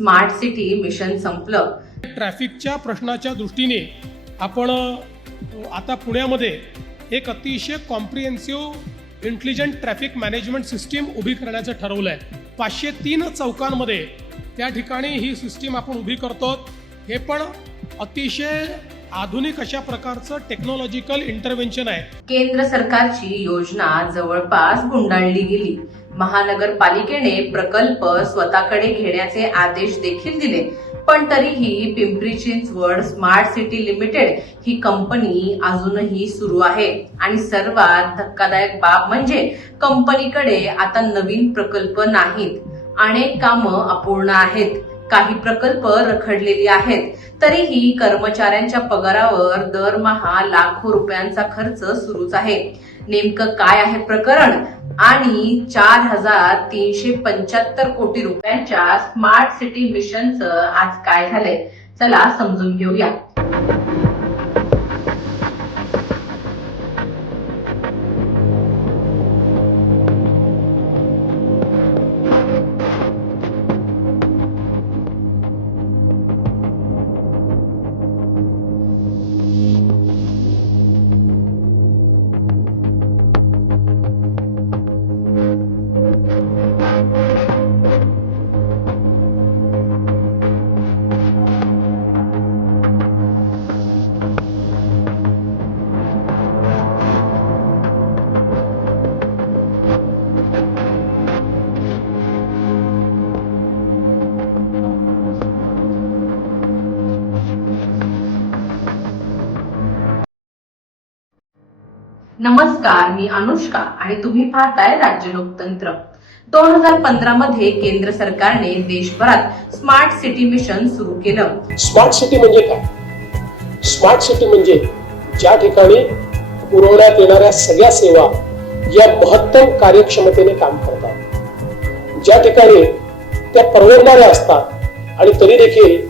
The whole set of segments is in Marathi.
स्मार्ट सिटी मिशन संपलं। ट्रॅफिकच्या प्रश्नाच्या दृष्टीने आपण आता पुण्यामध्ये एक अतिशय comprehensive intelligent traffic management system उभी करण्याचं ठरवलं आहे। 503 चौकांमध्ये त्या ठिकाणी ही सिस्टीम आपण उभी करतो। हे पण अतिशय आधुनिक अशा प्रकारचं टेक्नॉलॉजिकल इंटरव्हेन्शन आहे। केंद्र सरकारची योजना जवळपास गुंडाळली गेली। महानगरपालिकेने प्रकल्प स्वतःकडे घेण्याचे आदेश देखील दिले, पण तरीही Pimpri Chinchwad smart city limited ही कंपनी अजूनही सुरू आहे। आणि सर्वात धक्कादायक बाब म्हणजे कंपनीकडे आता नवीन प्रकल्प नाहीत, अनेक कामं अपूर्ण आहेत, काही प्रकल्प रखडलेली आहेत। तरीही कर्मचाऱ्यांच्या पगारावर दरमहा लाखो रुपयांचा खर्च सुरूच आहे। नेमकं काय आहे प्रकरण आणि 4375 कोटी रुपयांच्या स्मार्ट सिटी मिशनचं आज काय झालंय, चला समजून घेऊया। नमस्कार, मी अनुष्का आणि तुम्ही पाहताय राज्य लोकतंत्र। 2015 मध्ये केंद्र सरकारने देशभरात स्मार्ट सिटी मिशन सुरू केलं। स्मार्ट सिटी म्हणजे काय? स्मार्ट सिटी म्हणजे ज्या ठिकाणी पुरवण्यात येणाऱ्या सगळ्या सेवा या महत्तम कार्यक्षमतेने काम करतात, ज्या ठिकाणी त्या परवडणाऱ्या असतात आणि तरी देखील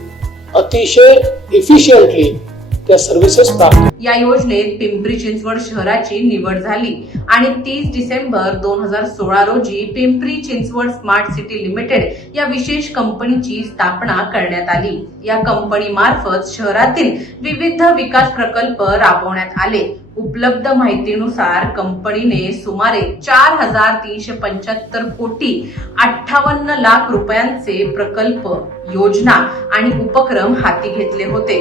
अतिशय इफिशियंटली त्या सर्व्हिसेस प्राप्त। या योजनेत पिंपरी चिंचवड शहराची निवड झाली आणि 30 डिसेंबर 2016 रोजी Pimpri Chinchwad smart city limited या विशेष कंपनीची स्थापना करण्यात आली। या कंपनी मार्फत शहरातील विविध विकास प्रकल्प राबवण्यात आले। उपलब्ध माहितीनुसार कंपनीने सुमारे 4375 कोटी 58 लाख रुपयांचे प्रकल्प, योजना आणि उपक्रम हाती घेतले होते।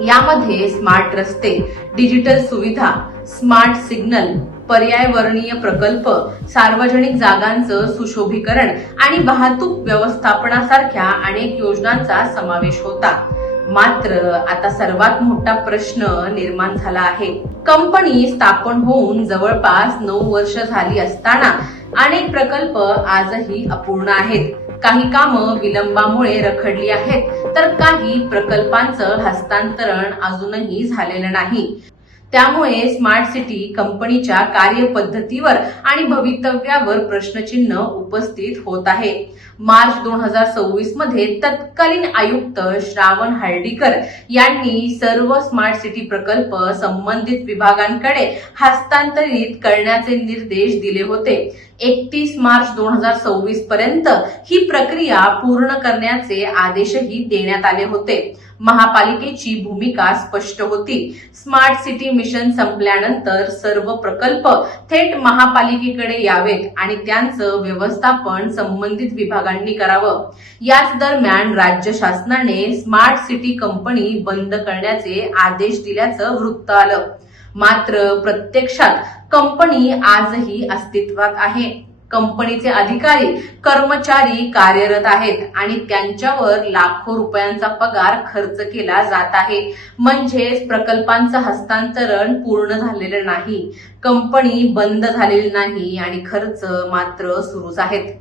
यामध्ये स्मार्ट रस्ते, डिजिटल सुविधा, स्मार्ट सिग्नल, पर्यावरणीय प्रकल्प, सार्वजनिक जागांचं सुशोभीकरण आणि वाहतूक व्यवस्थापनासारख्या अनेक योजनांचा समावेश होता। मात्र आता सर्वात मोठा प्रश्न निर्माण झाला आहे। कंपनी स्थापन होऊन जवळपास 9 वर्ष झाली असताना अनेक प्रकल्प आजही अपूर्ण आहेत। काही कामं विलंबामुळे रखडली आहेत, तर काही प्रकल्पांचं हस्तांतरण अजूनही झालेलं नाही। त्यामुळे स्मार्ट सिटी कंपनीच्या कार्यपद्धतीवर आणि भवितव्यावर प्रश्नचिन्ह उपस्थित होत आहे। मार्च 2026 मध्ये तत्कालीन आयुक्त श्रावण हर्डीकर यांनी सर्व स्मार्ट सिटी प्रकल्प संबंधित विभागांकडे हस्तांतरित करण्याचे निर्देश दिले होते। 31 मार्च 2026 पर्यंत ही प्रक्रिया पूर्ण करण्याचे आदेशही देण्यात आले होते। महापालिकेची भूमिका स्पष्ट होती। स्मार्ट सिटी मिशन संपल्यानंतर सर्व प्रकल्प थेट महापालिकेकडे यावेत आणि त्यांचं व्यवस्थापन संबंधित विभागांनी करावं। याच दरम्यान राज्य शासनाने स्मार्ट सिटी कंपनी बंद करण्याचे आदेश दिल्याचं वृत्त आलं। मात्र प्रत्यक्षात कंपनी आजही अस्तित्वात आहे। कंपनीचे अधिकारी, कर्मचारी कार्यरत आहेत आणि त्यांच्यावर लाखो रुपयांचा पगार खर्च केला जात आहे। म्हणजेच प्रकल्पांचं हस्तांतरण पूर्ण झालेलं नाही, कंपनी बंद झालेली नाही आणि खर्च मात्र सुरूच आहेत।